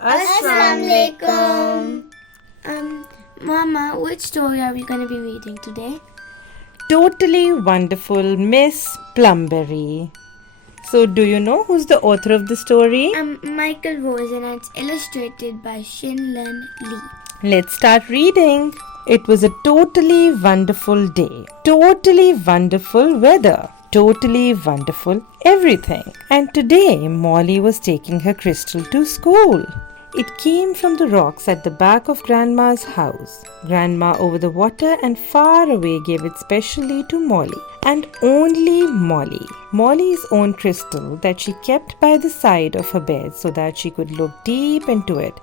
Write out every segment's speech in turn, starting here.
Assalamualaikum. Mama, which story are we going to be reading today? Totally Wonderful Miss Plumberry. So, do you know who's the author of the story? Micheal Rosen, and it's illustrated by Shin-Lin Lee. Let's start reading. It was a totally wonderful day. Totally wonderful weather. Totally wonderful everything. And today, Molly was taking her crystal to school. It came from the rocks at the back of Grandma's house. Grandma over the water and far away gave it specially to Molly. And only Molly. Molly's own crystal that she kept by the side of her bed so that she could look deep into it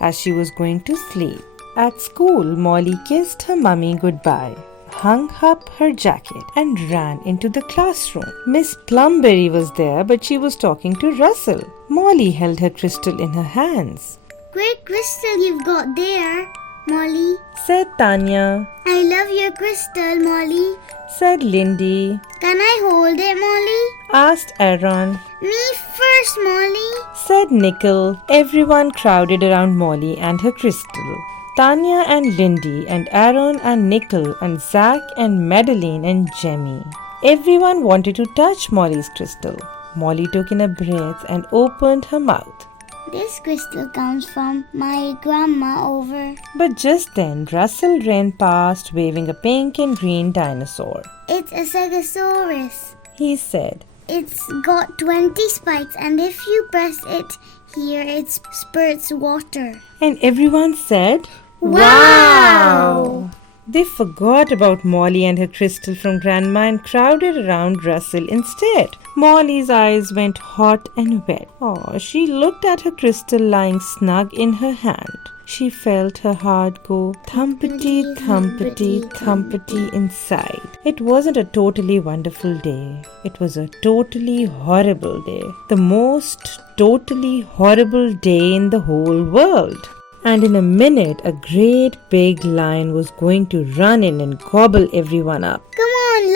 as she was going to sleep. At school, Molly kissed her mummy goodbye, hung up her jacket and ran into the classroom. Miss Plumberry was there, but she was talking to Russell. Molly held her crystal in her hands. Great crystal you've got there, Molly, said Tanya. I love your crystal, Molly, said Lindy. Can I hold it, Molly? Asked Aaron. Me first, Molly, said Nickel. Everyone crowded around Molly and her crystal. Tanya and Lindy and Aaron and Nickel and Zach and Madeline and Jemmy. Everyone wanted to touch Molly's crystal. Molly took in a breath and opened her mouth. This crystal comes from my grandma over. But just then, Russell ran past waving a pink and green dinosaur. It's a Stegosaurus, he said. It's got 20 spikes, and if you press it here, it spurts water. And everyone said, Wow! They forgot about Molly and her crystal from Grandma and crowded around Russell instead. Molly's eyes went hot and wet. Oh, she looked at her crystal lying snug in her hand. She felt her heart go thumpity, thumpity, thumpity inside. It wasn't a totally wonderful day. It was a totally horrible day. The most totally horrible day in the whole world. And in a minute, a great big lion was going to run in and gobble everyone up. Come on,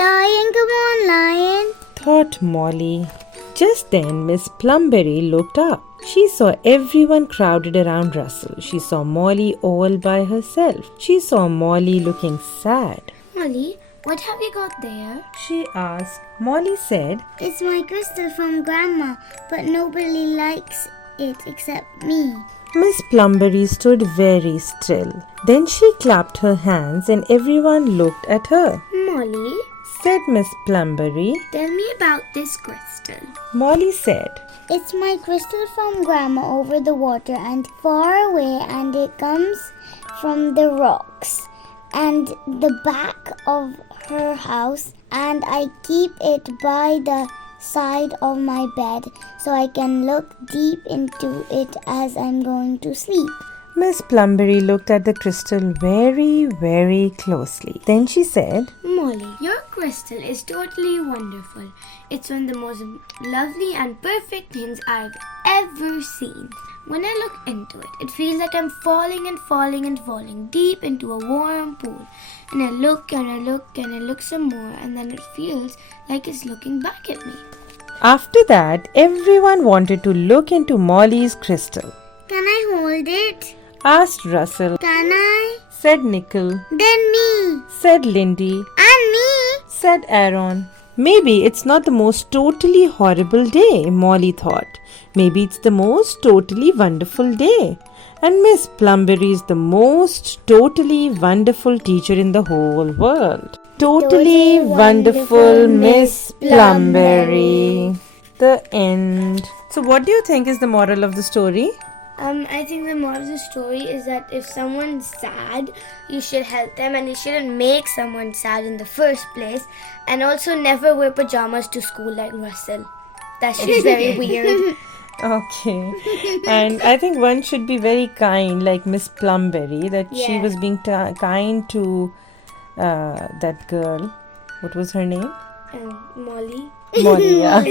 lion, thought Molly. Just then, Miss Plumberry looked up. She saw everyone crowded around Russell. She saw Molly all by herself. She saw Molly looking sad. Molly, what have you got there? She asked. Molly said, It's my crystal from Grandma, but nobody likes it except me. Miss Plumberry stood very still. Then she clapped her hands and everyone looked at her. Molly, said Miss Plumberry. Tell me about this crystal. Molly said, It's my crystal from Grandma over the water and far away, and it comes from the rocks and the back of her house, and I keep it by the side of my bed so I can look deep into it as I'm going to sleep. Miss Plumberry looked at the crystal very, very closely. Then she said, Molly, your crystal is totally wonderful. It's one of the most lovely and perfect things I've ever seen. When I look into it, it feels like I'm falling and falling and falling deep into a warm pool. And I look and I look and I look some more, and then it feels like it's looking back at me. After that, everyone wanted to look into Molly's crystal. Can I hold it? Asked Russell. Can I? Said Nickel. Then me. Said Lindy. And me. Said Aaron. Maybe it's not the most totally horrible day, Molly thought. Maybe it's the most totally wonderful day. And Miss Plumberry is the most totally wonderful teacher in the whole world. Totally wonderful Miss Plumberry. The end. So what do you think is the moral of the story? I think the moral of the story is that if someone's sad, you should help them, and you shouldn't make someone sad in the first place. And also never wear pajamas to school like Russell. That's just very weird. Okay. And I think one should be very kind, like Miss Plumberry, that she was being kind to that girl. What was her name? Molly. Molly, yeah.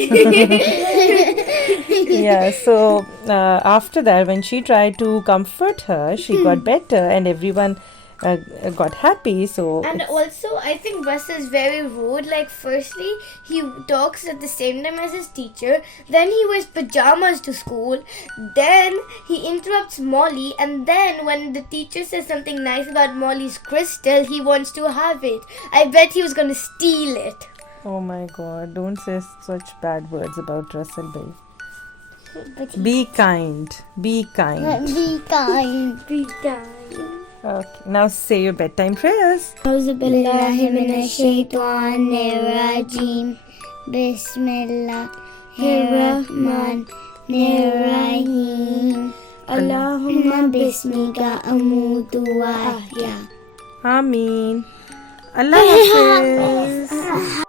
Yeah, so after that, when she tried to comfort her, she got better, and everyone got happy. So And also, I think Russell is very rude. Like, firstly, he talks at the same time as his teacher. Then he wears pajamas to school. Then he interrupts Molly. And then when the teacher says something nice about Molly's crystal, he wants to have it. I bet he was going to steal it. oh my God! Don't say such bad words about Russell Bhai. But Be kind. Be kind. be kind. Be kind. Okay. Now say your bedtime prayers. Bismillahirrahmanirrahim. Bismillahirrahmanirrahim. Allahumma bismika amutu wa ahya. Ameen. Allah Hafiz.